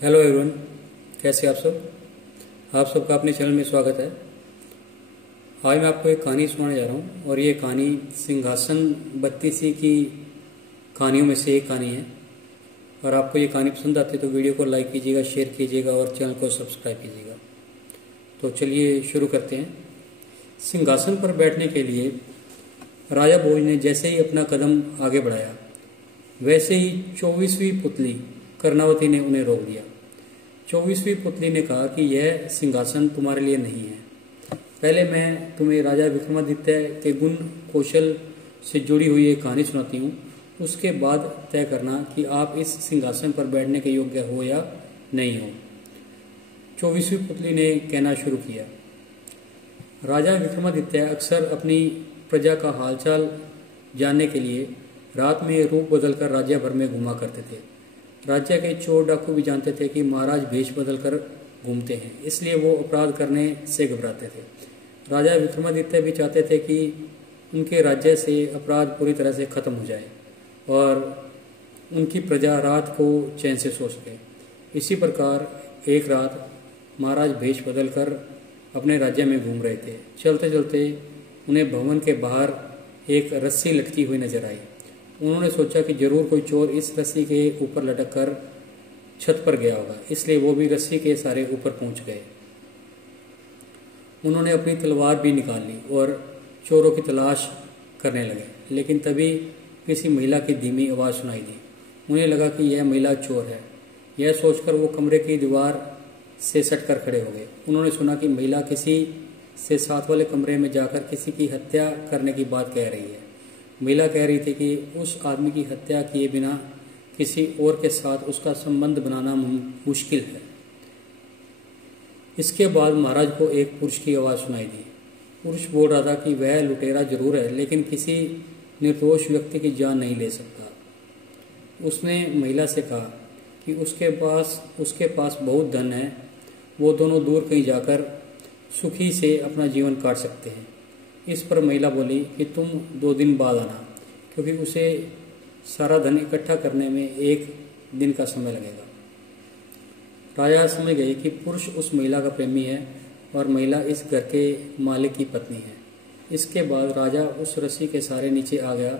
Hello everyone, कैसे आप सब। आप सबका अपने चैनल में स्वागत है। आज मैं आपको एक कहानी सुनाने जा रहा हूँ और ये कहानी सिंहासन बत्तीसी की कहानियों में से एक कहानी है। और आपको ये कहानी पसंद आती है तो वीडियो को लाइक कीजिएगा, शेयर कीजिएगा और चैनल को सब्सक्राइब कीजिएगा। तो चलिए शुरू करते हैं। सिंहासन पर बैठने के लिए राजा भोज ने जैसे ही अपना कदम आगे बढ़ाया, वैसे ही 24वीं पुतली कर्णावती ने उन्हें रोक दिया। 24वीं पुतली ने कहा कि यह सिंहासन तुम्हारे लिए नहीं है। पहले मैं तुम्हें राजा विक्रमादित्य के गुण कौशल से जुड़ी हुई एक कहानी सुनाती हूँ, उसके बाद तय करना कि आप इस सिंहासन पर बैठने के योग्य हो या नहीं हो। 24वीं पुतली ने कहना शुरू किया। राजा विक्रमादित्य अक्सर अपनी प्रजा का हालचाल जानने के लिए रात में रूप बदलकर राज्य भर में घुमा करते थे। राज्य के चोर डाकू भी जानते थे कि महाराज भेष बदलकर घूमते हैं, इसलिए वो अपराध करने से घबराते थे। राजा विक्रमादित्य भी चाहते थे कि उनके राज्य से अपराध पूरी तरह से खत्म हो जाए और उनकी प्रजा रात को चैन से सो सके। इसी प्रकार एक रात महाराज भेष बदलकर अपने राज्य में घूम रहे थे। चलते चलते उन्हें भवन के बाहर एक रस्सी लटकी हुई नजर आई। उन्होंने सोचा कि जरूर कोई चोर इस रस्सी के ऊपर लटक कर छत पर गया होगा, इसलिए वो भी रस्सी के सहारे ऊपर पहुंच गए। उन्होंने अपनी तलवार भी निकाल ली और चोरों की तलाश करने लगे, लेकिन तभी किसी महिला की धीमी आवाज़ सुनाई दी। उन्हें लगा कि यह महिला चोर है। यह सोचकर वो कमरे की दीवार से सटकर खड़े हो गए। उन्होंने सुना कि महिला किसी से साथ वाले कमरे में जाकर किसी की हत्या करने की बात कह रही है। महिला कह रही थी कि उस आदमी की हत्या किए बिना किसी और के साथ उसका संबंध बनाना मुश्किल है। इसके बाद महाराज को एक पुरुष की आवाज़ सुनाई दी। पुरुष बोल रहा था कि वह लुटेरा जरूर है, लेकिन किसी निर्दोष व्यक्ति की जान नहीं ले सकता। उसने महिला से कहा कि उसके पास बहुत धन है, वो दोनों दूर कहीं जाकर सुखी से अपना जीवन काट सकते हैं। इस पर महिला बोली कि तुम 2 दिन बाद आना, क्योंकि उसे सारा धन इकट्ठा करने में 1 दिन का समय लगेगा। राजा समझ गए कि पुरुष उस महिला का प्रेमी है और महिला इस घर के मालिक की पत्नी है। इसके बाद राजा उस रस्सी के सहारे नीचे आ गया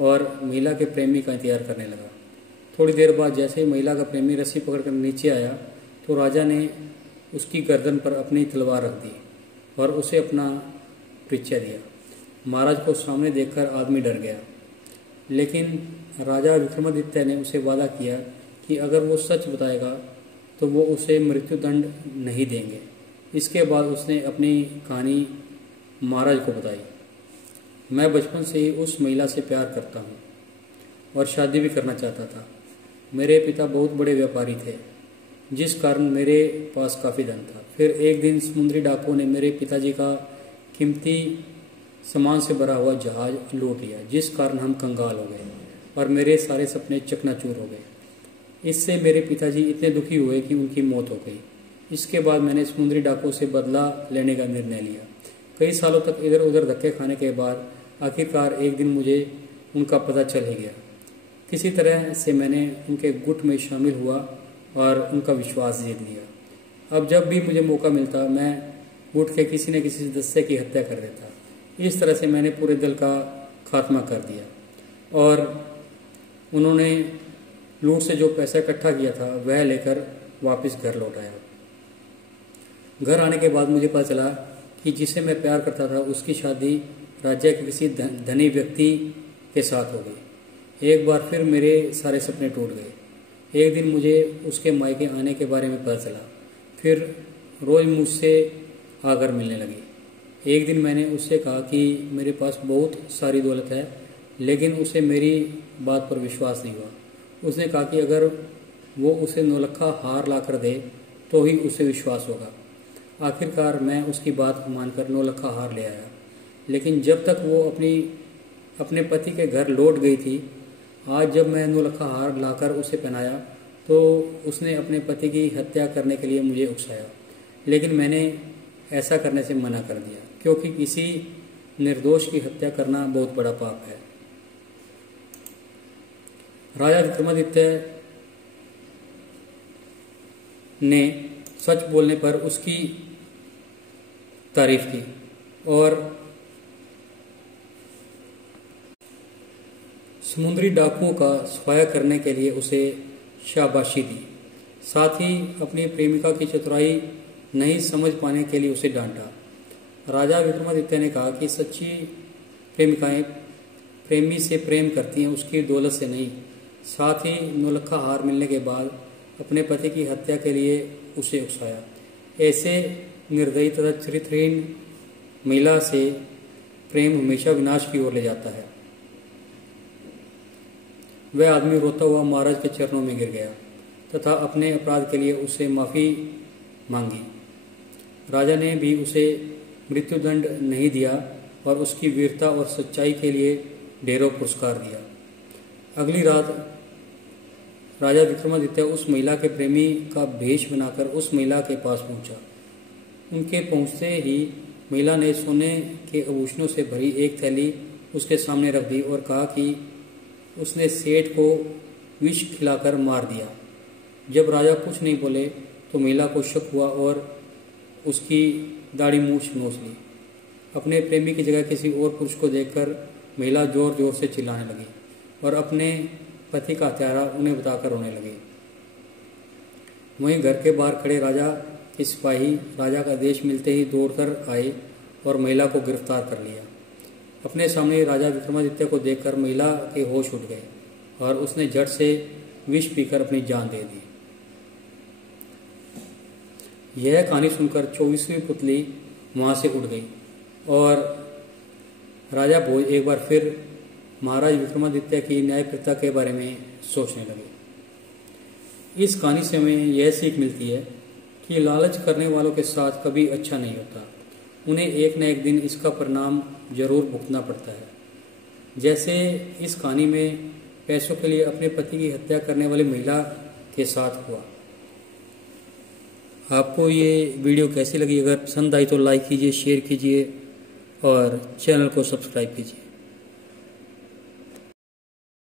और महिला के प्रेमी का इंतजार करने लगा। थोड़ी देर बाद जैसे ही महिला का प्रेमी रस्सी पकड़कर नीचे आया तो राजा ने उसकी गर्दन पर अपनी तलवार रख दी और उसे अपना परिचय दिया। महाराज को सामने देखकर आदमी डर गया, लेकिन राजा विक्रमादित्य ने उसे वादा किया कि अगर वो सच बताएगा तो वो उसे मृत्युदंड नहीं देंगे। इसके बाद उसने अपनी कहानी महाराज को बताई। मैं बचपन से ही उस महिला से प्यार करता हूँ और शादी भी करना चाहता था। मेरे पिता बहुत बड़े व्यापारी थे, जिस कारण मेरे पास काफ़ी धन था। फिर एक दिन समुद्री डाकुओं ने मेरे पिताजी का कीमती सामान से भरा हुआ जहाज लूट लिया, जिस कारण हम कंगाल हो गए और मेरे सारे सपने चकनाचूर हो गए। इससे मेरे पिताजी इतने दुखी हुए कि उनकी मौत हो गई। इसके बाद मैंने समुद्री डाकुओं से बदला लेने का निर्णय लिया। कई सालों तक इधर उधर धक्के खाने के बाद आखिरकार एक दिन मुझे उनका पता चल ही गया। किसी तरह से मैंने उनके गुट में शामिल हुआ और उनका विश्वास जीत लिया। अब जब भी मुझे मौका मिलता मैं गुट के किसी न किसी सदस्य की हत्या कर देता। इस तरह से मैंने पूरे दल का खात्मा कर दिया और उन्होंने लूट से जो पैसा इकट्ठा किया था वह लेकर वापस घर लौट आया। घर आने के बाद मुझे पता चला कि जिसे मैं प्यार करता था उसकी शादी राज्य के किसी धनी व्यक्ति के साथ हो गई। एक बार फिर मेरे सारे सपने टूट गए। एक दिन मुझे उसके मायके आने के बारे में पता चला। फिर रोज मुझसे आकर मिलने लगी। एक दिन मैंने उससे कहा कि मेरे पास बहुत सारी दौलत है, लेकिन उसे मेरी बात पर विश्वास नहीं हुआ। उसने कहा कि अगर वो उसे 9 लक्खा हार ला कर दे तो ही उसे विश्वास होगा। आखिरकार मैं उसकी बात मानकर 9 लक्खा हार ले आया, लेकिन जब तक वो अपने पति के घर लौट गई थी, आज जब मैं 9 लक्खा हार लाकर उसे पहनाया तो उसने अपने पति की हत्या करने के लिए मुझे उकसाया, लेकिन मैंने ऐसा करने से मना कर दिया, क्योंकि किसी निर्दोष की हत्या करना बहुत बड़ा पाप है। राजा विक्रमादित्य ने सच बोलने पर उसकी तारीफ की और समुद्री डाकुओं का सफाया करने के लिए उसे शाबाशी दी। साथ ही अपनी प्रेमिका की चतुराई नहीं समझ पाने के लिए उसे डांटा। राजा विक्रमादित्य ने कहा कि सच्ची प्रेमिकाएं प्रेमी से प्रेम करती हैं, उसकी दौलत से नहीं। साथ ही नौलखा हार मिलने के बाद अपने पति की हत्या के लिए उसे उकसाया। ऐसे निर्दयी तथा चरित्रहीन महिला से प्रेम हमेशा विनाश की ओर ले जाता है। वह आदमी रोता हुआ महाराज के चरणों में गिर गया तथा अपने अपराध के लिए उससे माफी मांगी। राजा ने भी उसे मृत्युदंड नहीं दिया और उसकी वीरता और सच्चाई के लिए ढेरों पुरस्कार दिया। अगली रात राजा विक्रमादित्य उस महिला के प्रेमी का भेष बनाकर उस महिला के पास पहुंचा। उनके पहुंचते ही महिला ने सोने के आभूषणों से भरी एक थैली उसके सामने रख दी और कहा कि उसने सेठ को विष खिलाकर मार दिया। जब राजा कुछ नहीं बोले तो महिला को शक हुआ और उसकी दाढ़ी मूछ नोच ली। अपने प्रेमी की जगह किसी और पुरुष को देखकर महिला जोर जोर से चिल्लाने लगी और अपने पति का हत्यारा उन्हें बताकर रोने लगी। वहीं घर के बाहर खड़े राजा के सिपाही राजा का आदेश मिलते ही दौड़कर आए और महिला को गिरफ्तार कर लिया। अपने सामने राजा विक्रमादित्य को देखकर महिला के होश उठ गए और उसने झट से विष पीकर अपनी जान दे दी। यह कहानी सुनकर 24वीं पुतली वहां से उड़ गई और राजा भोज एक बार फिर महाराज विक्रमादित्य की न्यायप्रियता के बारे में सोचने लगे। इस कहानी से हमें यह सीख मिलती है कि लालच करने वालों के साथ कभी अच्छा नहीं होता। उन्हें एक न एक दिन इसका परिणाम जरूर भुगतना पड़ता है। जैसे इस कहानी में पैसों के लिए अपने पति की हत्या करने वाली महिला के साथ हुआ। आपको ये वीडियो कैसी लगी? अगर पसंद आई तो लाइक कीजिए, शेयर कीजिए और चैनल को सब्सक्राइब कीजिए।